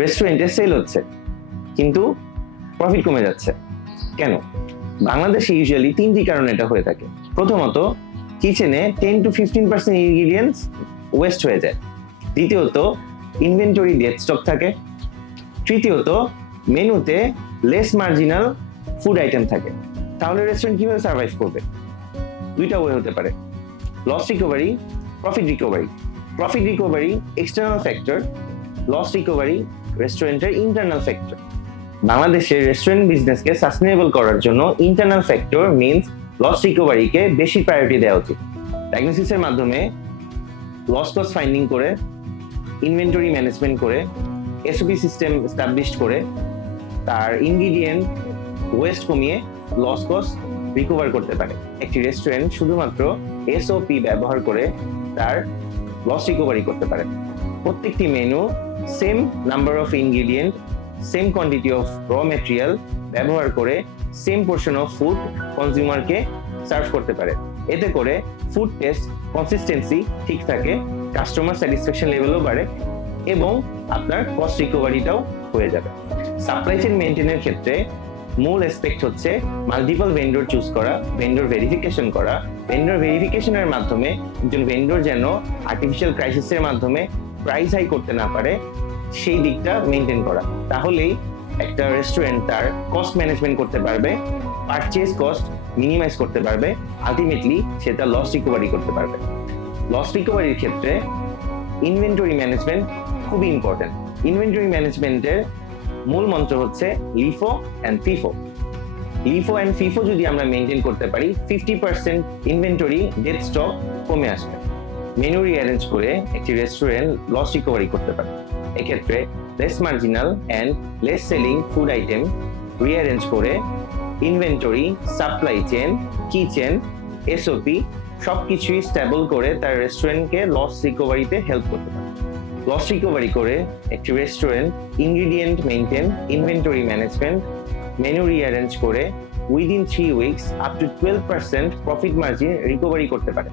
রেস্টুরেন্টে সেল হচ্ছে কিন্তু প্রফিট কমে যাচ্ছে কেন? বাংলাদেশে ইউজুয়ালি তিনটি কারণে এটা হয়ে থাকে। প্রথমত, কিচেনে 10-15% ইনগ্রিডিয়েন্টস ওয়েস্ট হয়ে যায়। দ্বিতীয়ত, ইনভেন্টরি ডেড স্টক থাকে। তৃতীয়ত, মেনুতে লেস মার্জিনাল ফুড আইটেম থাকে। তাহলে রেস্টুরেন্ট কিভাবে সার্ভাইভ করবে? দুইটা ওয়ে হতে পারে, loss recovery, profit recovery. Profit recovery external factor, loss recovery রেস্টুরেন্টের ইন্টারনাল ফ্যাক্টর। বাংলাদেশের রেস্টুরেন্ট বিজনেসকে সাস্টেনেবল করার জন্য ইন্টারনাল ফ্যাক্টর মিনস লস রিকভারিকে বেশি প্রায়োরিটি দেওয়া উচিত। ডায়াগনোসিসের মাধ্যমে লস কস্ট ফাইন্ডিং করে, ইনভেন্টরি ম্যানেজমেন্ট করে, এসওপি সিস্টেম এস্টাবলিশ করে তার ইনগ্রিডিয়েন্ট ওয়েস্ট কমিয়ে লস কস্ট রিকভার করতে পারে। একটি রেস্টুরেন্ট শুধুমাত্র এসওপি ব্যবহার করে তার লস রিকভারি করতে পারে। প্রত্যেকটি menu same number of ingredient, same quantity of raw material ব্যবহার করে সেম পোর্শন অফ ফুড কনজিউমারকে সার্ভ করতে পারে। এতে করে ফুড টেস্ট কনসিস্টেন্সি ঠিক থাকে, কাস্টমার স্যাটিসফ্যাকশন লেভেলও বাড়ে এবং আপনার কস্ট রিকভারিটাও হয়ে যাবে। সাপ্লাই চেইন মেইনটেইনের ক্ষেত্রে মূল অ্যাসপেক্ট হচ্ছে মাল্টিপল ভেন্ডর চুজ করা, ভেন্ডর ভেরিফিকেশন করা। ভেন্ডর ভেরিফিকেশনের মাধ্যমে একজন ভেন্ডর যেন আর্টিফিশিয়াল ক্রাইসিসের মাধ্যমে প্রাইস হাই করতে না পারে সেই দিকটা মেনটেন করা। তাহলেই একটা রেস্টুরেন্ট তার কস্ট ম্যানেজমেন্ট করতে পারবে, পারচেজ কস্ট মিনিমাইজ করতে পারবে, আলটিমেটলি সে তার লস রিকভারি করতে পারবে। লস রিকভারির ক্ষেত্রে ইনভেন্টরি ম্যানেজমেন্ট খুবই ইম্পর্টেন্ট। ইনভেন্টরি ম্যানেজমেন্টের মূল মন্ত্র হচ্ছে LIFO and FIFO. LIFO and FIFO যদি আমরা মেনটেন করতে পারি, 50% ইনভেন্টরি ডেড স্টক কমে আসবে। মেনু রিঅ্যারেঞ্জ করে একটি রেস্টুরেন্ট লস রিকভারি করতে পারে। এক্ষেত্রে less marginal and less selling food item rearrange করে inventory, supply chain, kitchen, SOP সবকিছুই স্টেবল করে তার রেস্টুরেন্টকে লস রিকভারিতে হেল্প করতে পারে। লস রিকভারি করে একটি restaurant ingredient maintain, inventory management, menu rearrange করে within 3 weeks up to 12% profit margin recovery করতে পারে।